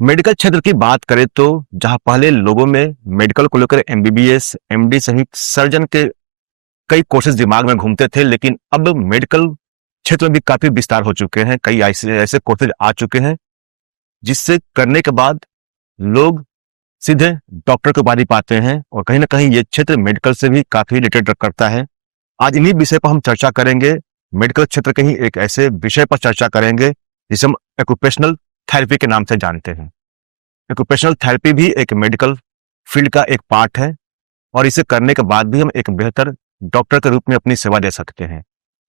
Medical क्षेत्र की बात करें तो जहां पहले लोगों में मेडिकल को लेकर एमबीबीएस, एमडी सहित सर्जन के कई कोर्सेज दिमाग में घूमते थे, लेकिन अब मेडिकल क्षेत्र में भी काफी विस्तार हो चुके हैं। कई ऐसे ऐसे कोर्सेज आ चुके हैं जिससे करने के बाद लोग सीधे डॉक्टर की उपाधि पाते हैं और कहीं ना कहीं ये क्षेत्र मेडिकल से भी काफी रिलेटेड करता है। आज इन्हीं विषय पर हम चर्चा करेंगे। मेडिकल क्षेत्र के ही एक ऐसे विषय पर चर्चा करेंगे जिसे हम एक्यूपेशनल थेरेपी के नाम से जानते हैं। एक्यूपेशनल थेरेपी भी एक मेडिकल फील्ड का एक पार्ट है और इसे करने के बाद भी हम एक बेहतर डॉक्टर के रूप में अपनी सेवा दे सकते हैं।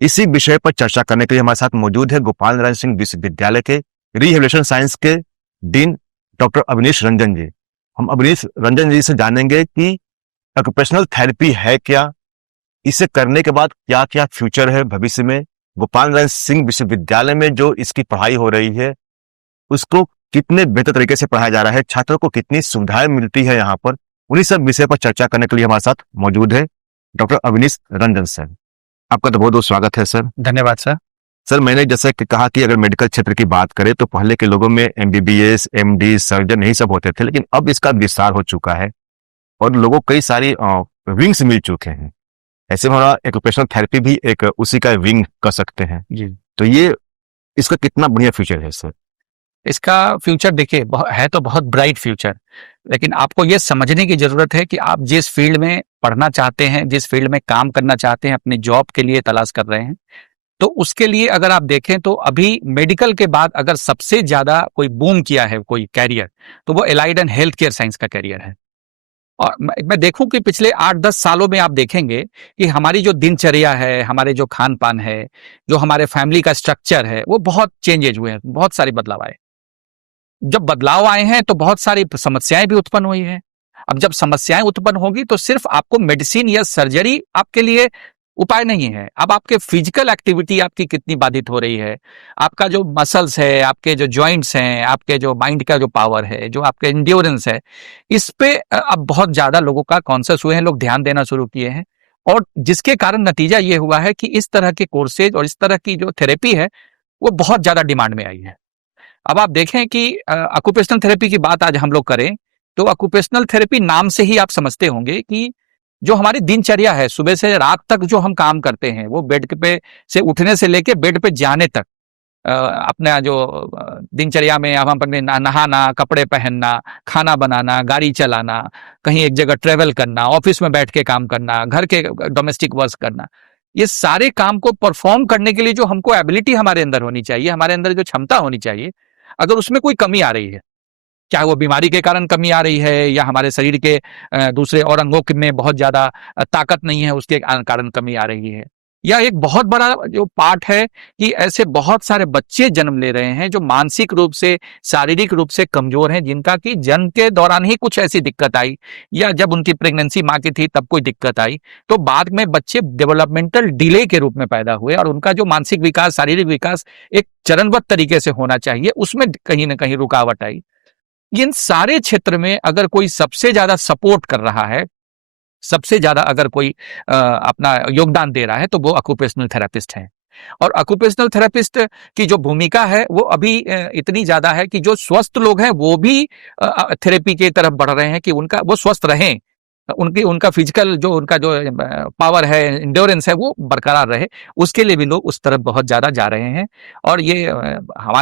इसी विषय पर चर्चा करने के लिए हमारे साथ मौजूद है गोपाल नारायण सिंह विश्वविद्यालय के रिहेबिलिटेशन साइंस के डीन डॉक्टर अवनीश रंजन जी। हम अवनीश रंजन जी से जानेंगे कि एक्यूपेशनल थेरेपी है क्या, इसे करने के बाद क्या क्या फ्यूचर है भविष्य में, गोपाल नारायण सिंह विश्वविद्यालय में जो इसकी पढ़ाई हो रही है उसको कितने बेहतर तरीके से पढ़ाया जा रहा है, छात्रों को कितनी सुविधाएं मिलती है यहाँ पर। उन्हीं सब विषय पर चर्चा करने के लिए हमारे साथ मौजूद है डॉक्टर अवनीश रंजन सर। आपका तो बहुत बहुत स्वागत है सर। धन्यवाद सर। सर, मैंने जैसे कि कहा कि अगर मेडिकल क्षेत्र की बात करें तो पहले के लोगों में एमबीबीएस, एमडी, सर्जन यही सब होते थे, लेकिन अब इसका विस्तार हो चुका है और लोगों को कई सारी विंग्स मिल चुके हैं। ऐसे में हमारा एक्यूपेशनल थेरेपी भी एक उसी का विंग कर सकते हैं जी। तो ये इसका कितना बढ़िया फ्यूचर है सर? इसका फ्यूचर देखिए है तो बहुत ब्राइट फ्यूचर, लेकिन आपको ये समझने की जरूरत है कि आप जिस फील्ड में पढ़ना चाहते हैं, जिस फील्ड में काम करना चाहते हैं, अपनी जॉब के लिए तलाश कर रहे हैं, तो उसके लिए अगर आप देखें तो अभी मेडिकल के बाद अगर सबसे ज्यादा कोई बूम किया है कोई कैरियर, तो वो allied and health care science का कैरियर है। और मैं देखूं कि पिछले 8-10 सालों में आप देखेंगे कि हमारी जो दिनचर्या है, हमारे जो खान पान है, जो हमारे फैमिली का स्ट्रक्चर है, वो बहुत चेंजेज हुए हैं, बहुत सारे बदलाव आए। जब बदलाव आए हैं तो बहुत सारी समस्याएं भी उत्पन्न हुई हैं। अब जब समस्याएं उत्पन्न होगी तो सिर्फ आपको मेडिसिन या सर्जरी आपके लिए उपाय नहीं है। अब आपके फिजिकल एक्टिविटी आपकी कितनी बाधित हो रही है, आपका जो मसल्स है, आपके जो जॉइंट्स हैं, आपके जो माइंड का जो पावर है, जो आपके एंड्योरेंस है, इस पे अब बहुत ज्यादा लोगों का कॉन्शियस हुए हैं, लोग ध्यान देना शुरू किए हैं। और जिसके कारण नतीजा ये हुआ है कि इस तरह के कोर्सेज और इस तरह की जो थेरेपी है वो बहुत ज्यादा डिमांड में आई है। अब आप देखें कि ऑक्यूपेशनल थेरेपी की बात आज हम लोग करें तो ऑक्यूपेशनल थेरेपी नाम से ही आप समझते होंगे कि जो हमारी दिनचर्या है, सुबह से रात तक जो हम काम करते हैं, वो बेड पे से उठने से लेके बेड पे जाने तक, अपना जो दिनचर्या में अब हम अपने नहाना, कपड़े पहनना, खाना बनाना, गाड़ी चलाना, कहीं एक जगह ट्रेवल करना, ऑफिस में बैठ के काम करना, घर के डोमेस्टिक वर्क करना, ये सारे काम को परफॉर्म करने के लिए जो हमको एबिलिटी हमारे अंदर होनी चाहिए, हमारे अंदर जो क्षमता होनी चाहिए, अगर उसमें कोई कमी आ रही है, चाहे वो बीमारी के कारण कमी आ रही है या हमारे शरीर के दूसरे और अंगों में बहुत ज्यादा ताकत नहीं है उसके कारण कमी आ रही है, या एक बहुत बड़ा जो पार्ट है कि ऐसे बहुत सारे बच्चे जन्म ले रहे हैं जो मानसिक रूप से, शारीरिक रूप से कमजोर हैं, जिनका कि जन्म के दौरान ही कुछ ऐसी दिक्कत आई या जब उनकी प्रेगनेंसी माँ की थी तब कोई दिक्कत आई, तो बाद में बच्चे डेवलपमेंटल डिले के रूप में पैदा हुए और उनका जो मानसिक विकास, शारीरिक विकास एक चरणबद्ध तरीके से होना चाहिए, उसमें कहीं ना कहीं रुकावट आई। इन सारे क्षेत्र में अगर कोई सबसे ज्यादा सपोर्ट कर रहा है, सबसे ज्यादा अगर कोई अपना योगदान दे रहा है, तो वो ऑक्यूपेशनल थेरेपिस्ट हैं। और ऑक्यूपेशनल थेरेपिस्ट की जो भूमिका है वो अभी इतनी ज्यादा है कि जो स्वस्थ लोग हैं वो भी थेरेपी की तरफ बढ़ रहे हैं कि उनका वो स्वस्थ रहें, उनका फिजिकल जो उनका जो पावर है, इंड्योरेंस है, वो बरकरार रहे, उसके लिए भी लोग उस तरफ बहुत ज्यादा जा रहे हैं। और ये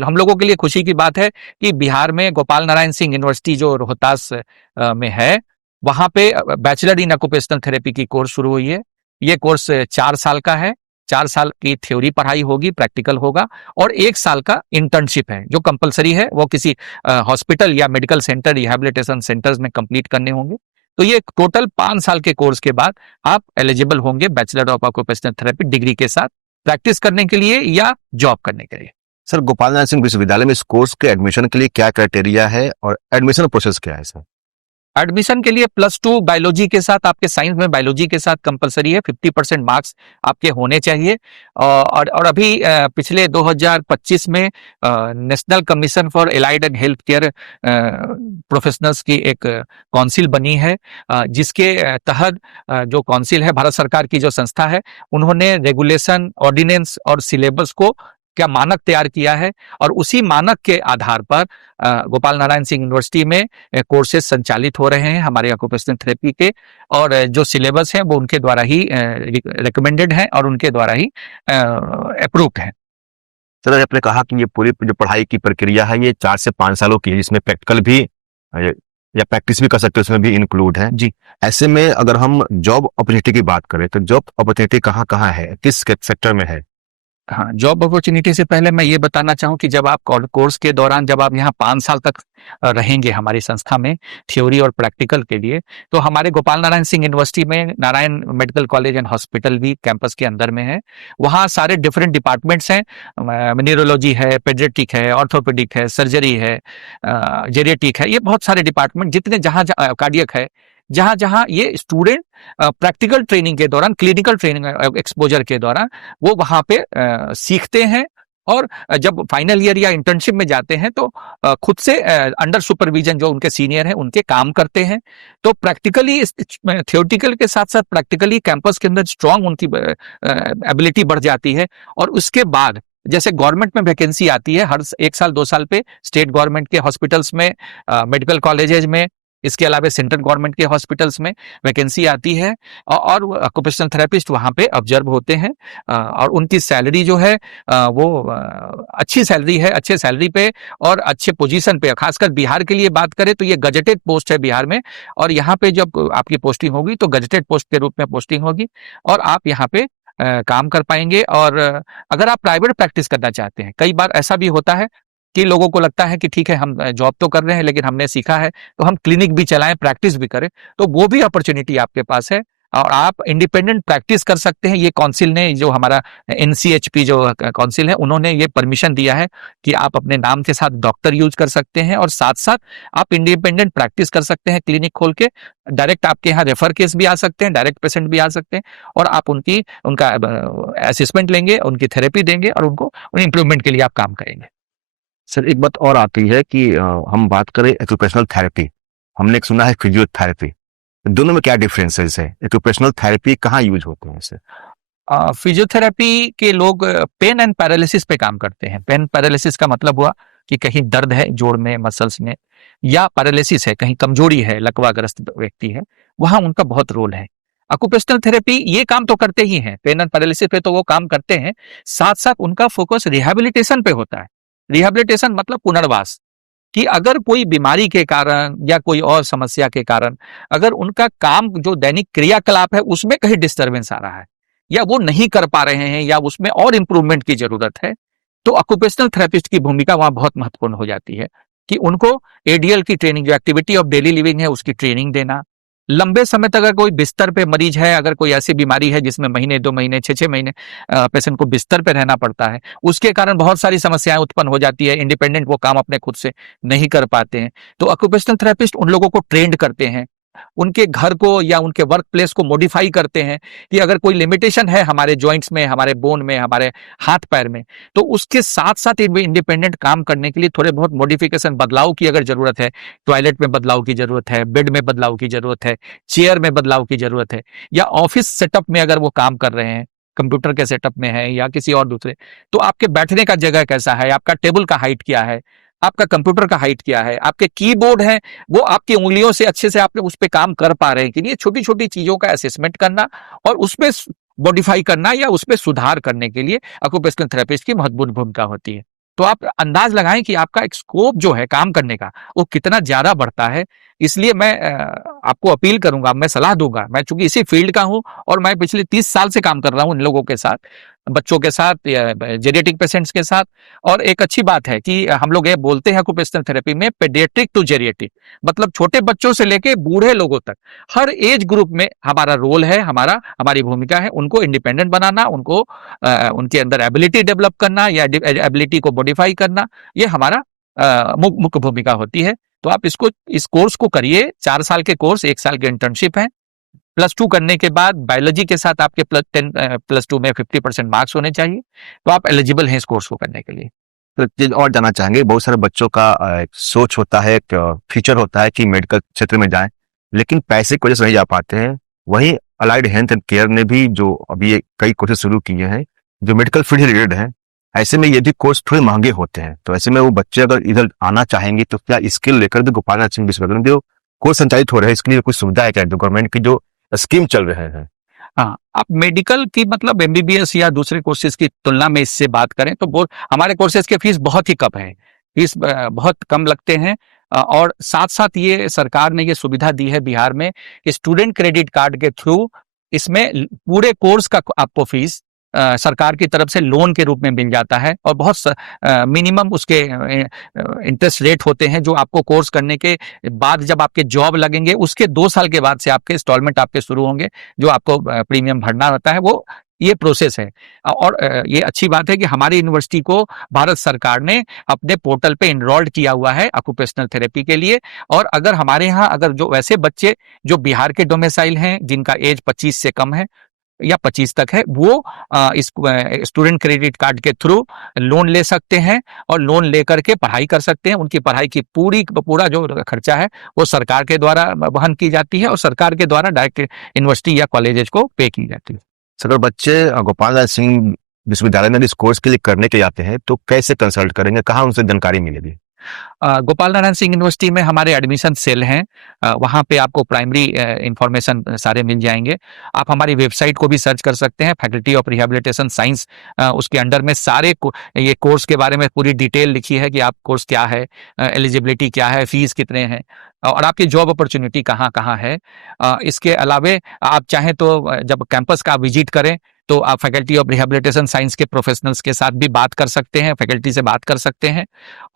हम लोगों के लिए खुशी की बात है कि बिहार में गोपाल नारायण सिंह यूनिवर्सिटी जो रोहतास में है, वहां पे बैचलर इन ऑक्यूपेशनल थेरेपी की कोर्स शुरू हुई है। ये कोर्स 4 साल का है। 4 साल की थ्योरी पढ़ाई होगी, प्रैक्टिकल होगा, और 1 साल का इंटर्नशिप है जो कंपलसरी है, वो किसी हॉस्पिटल या मेडिकल सेंटर, रिहैबिलिटेशन सेंटर्स में कंप्लीट करने होंगे। तो ये टोटल 5 साल के कोर्स के बाद आप एलिजिबल होंगे bachelor of occupational therapy degree के साथ प्रैक्टिस करने के लिए या जॉब करने के लिए। सर, गोपाल नारायण सिंह विश्वविद्यालय में इस कोर्स के एडमिशन के लिए क्या क्राइटेरिया है और एडमिशन प्रोसेस क्या है सर? एडमिशन के लिए +2 बायोलॉजी के साथ, आपके साइंस में बायोलॉजी के साथ कंपलसरी है, 50% मार्क्स आपके होने चाहिए। और अभी पिछले 2025 में national commission for allied and health care professionals की एक काउंसिल बनी है, जिसके तहत जो काउंसिल है, भारत सरकार की जो संस्था है, उन्होंने रेगुलेशन, ऑर्डिनेंस और सिलेबस को क्या मानक तैयार किया है, और उसी मानक के आधार पर गोपाल नारायण सिंह यूनिवर्सिटी में कोर्सेज संचालित हो रहे हैं हमारे ऑक्यूपेशनल थेरेपी के, और जो सिलेबस है वो उनके द्वारा ही रिकमेंडेड है और उनके द्वारा ही अप्रूव्ड है। सर, आपने कहा कि ये पूरी जो पढ़ाई की प्रक्रिया है ये 4 से 5 सालों की है, जिसमें प्रैक्टिकल भी या प्रैक्टिस भी कर सकते हैं, उसमें भी इंक्लूड है। जी। ऐसे में अगर हम जॉब अपॉर्चुनिटी की बात करें तो जॉब अपॉर्चुनिटी कहाँ-कहाँ है? किस सेक्टर में है? हाँ, जॉब अपॉर्चुनिटी से पहले मैं ये बताना चाहूँ कि जब आप कोर्स के दौरान जब आप यहाँ 5 साल तक रहेंगे हमारी संस्था में थ्योरी और प्रैक्टिकल के लिए, तो हमारे गोपाल नारायण सिंह यूनिवर्सिटी में Narayan medical college and hospital भी कैंपस के अंदर में है। वहाँ सारे डिफरेंट डिपार्टमेंट्स हैं, न्यूरोलॉजी है, पेडियाट्रिक है, ऑर्थोपेडिक है, सर्जरी है, जेरियाट्रिक है, ये बहुत सारे डिपार्टमेंट जितने जहाँ कार्डियक है, जहाँ ये स्टूडेंट प्रैक्टिकल ट्रेनिंग के दौरान, क्लिनिकल ट्रेनिंग एक्सपोजर के दौरान वो वहाँ पे सीखते हैं, और जब फाइनल ईयर या इंटर्नशिप में जाते हैं तो खुद से अंडर सुपरविजन जो उनके सीनियर हैं उनके काम करते हैं। तो प्रैक्टिकली थियोरेटिकल के साथ साथ प्रैक्टिकली कैंपस के अंदर स्ट्रांग उनकी एबिलिटी बढ़ जाती है, और उसके बाद जैसे गवर्नमेंट में वैकेंसी आती है हर 1 साल 2 साल पे, स्टेट गवर्नमेंट के हॉस्पिटल्स में, मेडिकल कॉलेजेज में, इसके अलावा सेंट्रल गवर्नमेंट के हॉस्पिटल्स में वैकेंसी आती है, और ऑक्यूपेशनल थेरेपिस्ट वहाँ पे ऑब्जर्व होते हैं, और उनकी सैलरी जो है वो अच्छी सैलरी है, अच्छे सैलरी पे और अच्छे पोजीशन पे। खासकर बिहार के लिए बात करें तो ये गजेटेड पोस्ट है बिहार में, और यहाँ पे जब आपकी पोस्टिंग होगी तो गजेटेड पोस्ट के रूप में पोस्टिंग होगी, और आप यहाँ पे काम कर पाएंगे। और अगर आप प्राइवेट प्रैक्टिस करना चाहते हैं, कई बार ऐसा भी होता है कि लोगों को लगता है कि ठीक है हम जॉब तो कर रहे हैं लेकिन हमने सीखा है तो हम क्लिनिक भी चलाएं, प्रैक्टिस भी करें, तो वो भी अपॉर्चुनिटी आपके पास है, और आप इंडिपेंडेंट प्रैक्टिस कर सकते हैं। ये काउंसिल ने, जो हमारा एनसीएचपी जो काउंसिल है, उन्होंने ये परमिशन दिया है कि आप अपने नाम के साथ डॉक्टर यूज कर सकते हैं, और साथ साथ आप इंडिपेंडेंट प्रैक्टिस कर सकते हैं क्लिनिक खोल के। डायरेक्ट आपके यहाँ रेफर केस भी आ सकते हैं, डायरेक्ट पेशेंट भी आ सकते हैं, और आप उनका असेसमेंट लेंगे, उनकी थेरेपी देंगे, और उनको इम्प्रूवमेंट के लिए आप काम करेंगे। सर, एक बात और आती है कि हम बात करें एक्यूपेशनल थेरेपी, हमने एक सुना है फिजियोथेरेपी, दोनों में क्या डिफरेंसेस है? एक्यूपेशनल थेरेपी कहाँ यूज होते हैं इससे? फिजियोथेरेपी के लोग पेन एंड पैरालिसिस पे काम करते हैं। पेन पैरालिसिस का मतलब हुआ कि कहीं दर्द है जोड़ में, मसल्स में, या पैरालिसिस है, कहीं कमजोरी है, लकवाग्रस्त व्यक्ति है, वहां उनका बहुत रोल है। ऑक्यूपेशनल थेरेपी ये काम तो करते ही हैं, पेन एंड पैरालिसिस पे तो वो काम करते हैं, साथ साथ उनका फोकस रिहैबिलिटेशन पे होता है। रिहैबिलिटेशन मतलब पुनर्वास, कि अगर कोई बीमारी के कारण या कोई और समस्या के कारण अगर उनका काम जो दैनिक क्रियाकलाप है उसमें कहीं डिस्टरबेंस आ रहा है, या वो नहीं कर पा रहे हैं, या उसमें और इंप्रूवमेंट की जरूरत है, तो ऑक्यूपेशनल थेरेपिस्ट की भूमिका वहां बहुत महत्वपूर्ण हो जाती है, कि उनको एडीएल की ट्रेनिंग, जो एक्टिविटी ऑफ डेली लिविंग है, उसकी ट्रेनिंग देना। लंबे समय तक अगर कोई बिस्तर पे मरीज है, अगर कोई ऐसी बीमारी है जिसमें महीने 2 महीने 6 महीने पेशेंट को बिस्तर पे रहना पड़ता है, उसके कारण बहुत सारी समस्याएं उत्पन्न हो जाती है, इंडिपेंडेंट वो काम अपने खुद से नहीं कर पाते हैं, तो ऑक्यूपेशनल थेरेपिस्ट उन लोगों को ट्रेंड करते हैं, उनके घर को या उनके वर्क प्लेस को मॉडिफाई करते हैं, कि अगर कोई लिमिटेशन है हमारे जॉइंट्स में, हमारे बोन में, हमारे हाथ पैर में, तो उसके साथ साथ इंडिपेंडेंट काम करने के लिए थोड़े बहुत मॉडिफिकेशन, बदलाव की अगर जरूरत है, टॉयलेट में बदलाव की जरूरत है, बेड में बदलाव की जरूरत है, चेयर में बदलाव की जरूरत है, या ऑफिस सेटअप में अगर वो काम कर रहे हैं, कंप्यूटर के सेटअप में है या किसी और दूसरे, तो आपके बैठने का जगह कैसा है, आपका टेबल का हाइट क्या है, आपका कंप्यूटर का हाइट क्या है, आपके कीबोर्ड है वो आपकी उंगलियों से अच्छे से आप उस पे काम कर पा रहे हैं कि नहीं, छोटी छोटी चीजों का असेसमेंट करना और उसमें मॉडिफाई करना या उसमें सुधार करने के लिए ऑक्यूपेशनल थेरेपिस्ट की महत्वपूर्ण भूमिका होती है। तो आप अंदाज लगाएं कि आपका एक स्कोप जो है काम करने का वो कितना ज्यादा बढ़ता है। इसलिए मैं आपको अपील करूंगा, मैं सलाह दूंगा, मैं चूंकि इसी फील्ड का हूं और मैं पिछले 30 साल से काम कर रहा हूं इन लोगों के साथ, बच्चों के साथ, जेरियाट्रिक पेशेंट्स के साथ। और एक अच्छी बात है कि हम लोग ये बोलते हैं ऑक्यूपेशनल थेरेपी में पेडियाट्रिक टू जेरियाट्रिक, मतलब छोटे बच्चों से लेके बूढ़े लोगों तक हर एज ग्रुप में हमारा रोल है, हमारी भूमिका है उनको इंडिपेंडेंट बनाना, उनको उनके अंदर एबिलिटी डेवलप करना या एबिलिटी को मॉडिफाई करना, ये हमारा मुख्य भूमिका होती है। तो आप इस कोर्स को करिए, 4 साल के कोर्स, 1 साल की इंटर्नशिप है, +2 करने के बाद बायोलॉजी के साथ आपके +2 में 50% मार्क्स होने चाहिए, तो आप एलिजिबल हैं इस कोर्स को करने के लिए। तो एक चीज और जानना चाहेंगे, बहुत सारे बच्चों का एक सोच होता है, एक फ्यूचर होता है कि मेडिकल क्षेत्र में जाएं, लेकिन पैसे की वजह से नहीं जा पाते हैं। वहीं अलाइड हेल्थ एंड केयर ने भी जो अभी कई कोर्सेज शुरू किए हैं जो मेडिकल फील्ड से रिलेटेड हैं, ऐसे में ये भी कोर्स थोड़े महंगे होते हैं, तो ऐसे में वो बच्चे अगर इधर आना चाहेंगे तो क्या स्किल लेकर भी गोपाल नारायण सिंह विश्वविद्यालय में जो कोर्स संचालित हो रहे हैं इसके लिए कुछ सुविधा है क्या, जो गवर्नमेंट की जो स्कीम चल रहे हैं? हाँ, आप मेडिकल की मतलब एमबीबीएस या दूसरे कोर्सेज की तुलना में इससे बात करें तो हमारे कोर्सेज के फीस बहुत ही कम है। फीस बहुत कम लगते हैं। और साथ-साथ ये सरकार ने ये सुविधा दी है बिहार में कि स्टूडेंट क्रेडिट कार्ड के थ्रू इसमें पूरे कोर्स का आपको फीस सरकार की तरफ से लोन के रूप में मिल जाता है और बहुत मिनिमम उसके इंटरेस्ट रेट होते हैं, जो आपको कोर्स करने के बाद जब आपके जॉब लगेंगे उसके 2 साल के बाद से आपके इंस्टॉलमेंट आपके शुरू होंगे, जो आपको प्रीमियम भरना होता है, वो ये प्रोसेस है। और ये अच्छी बात है कि हमारी यूनिवर्सिटी को भारत सरकार ने अपने पोर्टल पे एनरोल्ड किया हुआ है ऑक्यूपेशनल थेरेपी के लिए। और अगर हमारे यहाँ अगर जो वैसे बच्चे जो बिहार के डोमिसाइल हैं, जिनका एज 25 से कम है या 25 तक है, वो इस स्टूडेंट क्रेडिट कार्ड के थ्रू लोन ले सकते हैं और लोन लेकर के पढ़ाई कर सकते हैं। उनकी पढ़ाई की पूरा जो खर्चा है वो सरकार के द्वारा वहन की जाती है और सरकार के द्वारा डायरेक्ट यूनिवर्सिटी या कॉलेजेस को पे की जाती है। सर, अगर बच्चे गोपाल नारायण सिंह विश्वविद्यालय में इस कोर्स के लिए करने के लिए आते हैं तो कैसे कंसल्ट करेंगे, कहाँ उनसे जानकारी मिलेगी? गोपाल नारायण सिंह यूनिवर्सिटी में हमारे एडमिशन सेल हैं। वहाँ पे आपको प्राइमरी इंफॉर्मेशन सारे मिल जाएंगे। आप हमारी वेबसाइट को भी सर्च कर सकते हैं, फैकल्टी ऑफ रिहैबिलिटेशन साइंस। उसके अंडर में सारे ये कोर्स के बारे में पूरी डिटेल लिखी है कि आप कोर्स क्या है, एलिजिबिलिटी क्या है, फीस कितने हैं और आपकी जॉब अपॉर्चुनिटी कहाँ कहाँ है। इसके अलावे आप चाहें तो जब कैंपस का विजिट करें तो आप फैकल्टी ऑफ रिहैबिलिटेशन साइंस के प्रोफेशनल्स के साथ भी बात कर सकते हैं, फैकल्टी से बात कर सकते हैं।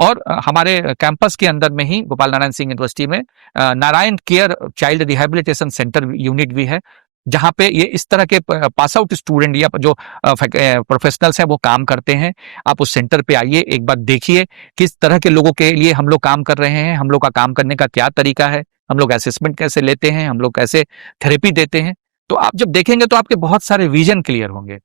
और हमारे कैंपस के अंदर में ही गोपाल नारायण सिंह यूनिवर्सिटी में Narayan care child rehabilitation centre unit भी है, जहाँ पे ये इस तरह के पास आउट स्टूडेंट या जो प्रोफेशनल्स हैं वो काम करते हैं। आप उस सेंटर पे आइए, एक बार देखिए किस तरह के लोगों के लिए हम लोग काम कर रहे हैं, हम लोग का काम करने का क्या तरीका है, हम लोग असेसमेंट कैसे लेते हैं, हम लोग कैसे थेरेपी देते हैं। तो आप जब देखेंगे तो आपके बहुत सारे विजन क्लियर होंगे।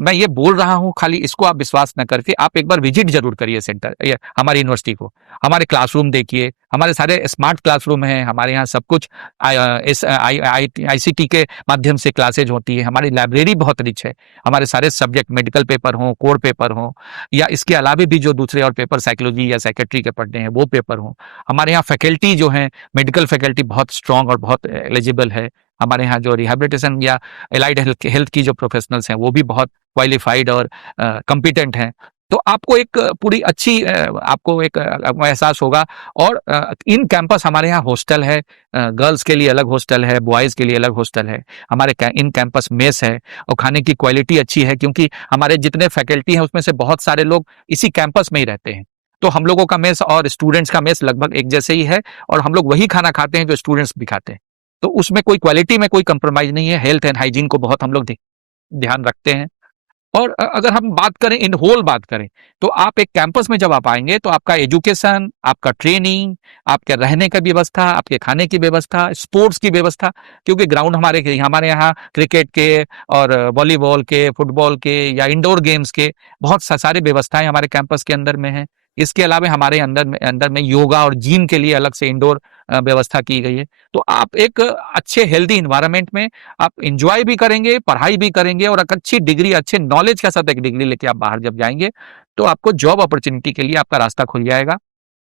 मैं ये बोल रहा हूँ, खाली इसको आप विश्वास न करके आप एक बार विजिट जरूर करिए सेंटर हमारी यूनिवर्सिटी को। हमारे क्लासरूम देखिए, हमारे सारे स्मार्ट क्लासरूम हैं, हमारे यहाँ सब कुछ आईसीटी के माध्यम से क्लासेज होती है। हमारी लाइब्रेरी बहुत रिच है, हमारे सारे सब्जेक्ट मेडिकल पेपर हों, कोर पेपर हों या इसके अलावा भी जो दूसरे और पेपर साइकोलॉजी या साइकेट्री के पढ़ने हैं वो पेपर हों। हमारे यहाँ फैकल्टी जो है, मेडिकल फैकल्टी बहुत स्ट्रांग और बहुत एलिजिबल है। हमारे यहाँ जो रिहैबिलिटेशन या एलाइड हेल्थ की जो प्रोफेशनल्स हैं वो भी बहुत क्वालिफाइड और कॉम्पिटेंट हैं। तो आपको एक पूरी अच्छी आपको एक एहसास होगा। और इन कैंपस हमारे यहाँ हॉस्टल है, गर्ल्स के लिए अलग हॉस्टल है, बॉयज़ के लिए अलग हॉस्टल है। हमारे इन कैंपस मेस है और खाने की क्वालिटी अच्छी है, क्योंकि हमारे जितने फैकल्टी हैं उसमें से बहुत सारे लोग इसी कैंपस में ही रहते हैं। तो हम लोगों का मेस और स्टूडेंट्स का मेस लगभग एक जैसे ही है और हम लोग वही खाना खाते हैं जो स्टूडेंट्स भी खाते हैं। तो उसमें कोई क्वालिटी में कोई कंप्रोमाइज़ नहीं है। हेल्थ एंड हाइजीन को बहुत हम लोग ध्यान रखते हैं। और अगर हम बात करें, इन होल बात करें, तो आप एक कैंपस में जब आप आएँगे तो आपका एजुकेशन, आपका ट्रेनिंग, आपके रहने की व्यवस्था, आपके खाने की व्यवस्था, स्पोर्ट्स की व्यवस्था, क्योंकि ग्राउंड हमारे यहाँ क्रिकेट के और वॉलीबॉल के, फुटबॉल के या इंडोर गेम्स के बहुत सारी व्यवस्थाएँ हमारे कैंपस के अंदर में हैं। इसके अलावा हमारे अंदर में योगा और जिम के लिए अलग से इंडोर व्यवस्था की गई है। तो आप एक अच्छे हेल्दी एनवायरनमेंट में आप एन्जॉय भी करेंगे, पढ़ाई भी करेंगे और एक अच्छी डिग्री, अच्छे नॉलेज के साथ एक डिग्री लेके आप बाहर जब जाएँगे, तो आपको जॉब अपॉर्च्युनिटी के लिए आपका रास्ता खुल जाएगा।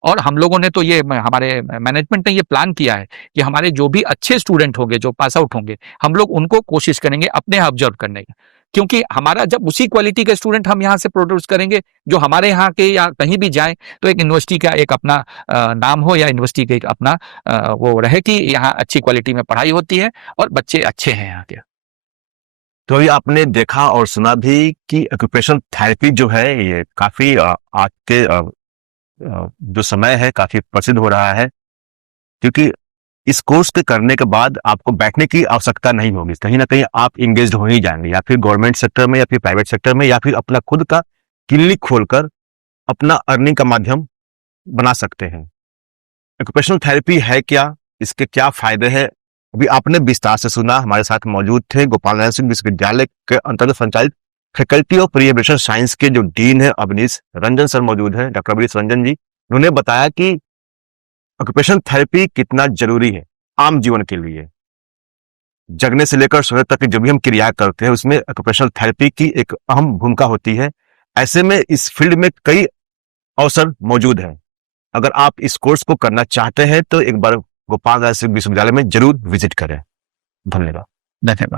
और हम लोगों ने तो ये हमारे मैनेजमेंट ने ये प्लान किया है कि हमारे जो भी अच्छे स्टूडेंट होंगे, जो पास आउट होंगे, हम लोग उनको कोशिश करेंगे अपने यहाँ ऑब्जर्व करने की। क्योंकि हमारा जब उसी क्वालिटी के स्टूडेंट हम यहाँ से प्रोड्यूस करेंगे, जो हमारे यहाँ के या कहीं भी जाएँ, तो एक यूनिवर्सिटी का एक अपना नाम हो या यूनिवर्सिटी का एक अपना वो रहे कि यहाँ अच्छी क्वालिटी में पढ़ाई होती है और बच्चे अच्छे हैं यहाँ के। तो अभी आपने देखा और सुना भी कि ऑक्यूपेशनल थेरेपी जो है ये काफ़ी आज के जो समय है काफ़ी प्रसिद्ध हो रहा है, क्योंकि इस कोर्स के करने के बाद आपको बैठने की आवश्यकता नहीं होगी। कहीं न कहीं आप एंगेज्ड हो ही जाएँगे, या फिर गवर्नमेंट सेक्टर में या फिर प्राइवेट सेक्टर में, या फिर अपना खुद का क्लिनिक खोलकर अपना अर्निंग का माध्यम बना सकते हैं। ऑक्यूपेशनल थेरेपी है क्या? इसके क्या फ़ायदे हैं? अभी आपने विस्तार से सुना। हमारे साथ मौजूद थे गोपाल नारायण सिंह विश्वविद्यालय के अंतर्गत संचालित फैकल्टी ऑफ रिहैबिलिटेशन साइंस के जो डीन है अवनीश रंजन सर मौजूद हैं, डॉक्टर अवनीश रंजन जी। उन्होंने बताया कि ऑक्यूपेशनल थेरेपी कितना ज़रूरी है आम जीवन के लिए। जगने से लेकर सोने तक की जो भी हम क्रिया करते हैं उसमें ऑक्यूपेशनल थेरेपी की एक अहम भूमिका होती है, ऐसे में इस फील्ड में कई अवसर मौजूद हैं। अगर आप इस कोर्स को करना चाहते हैं तो एक बार गोपाल दास विश्वविद्यालय में जरूर विजिट करें। धन्यवाद। धन्यवाद।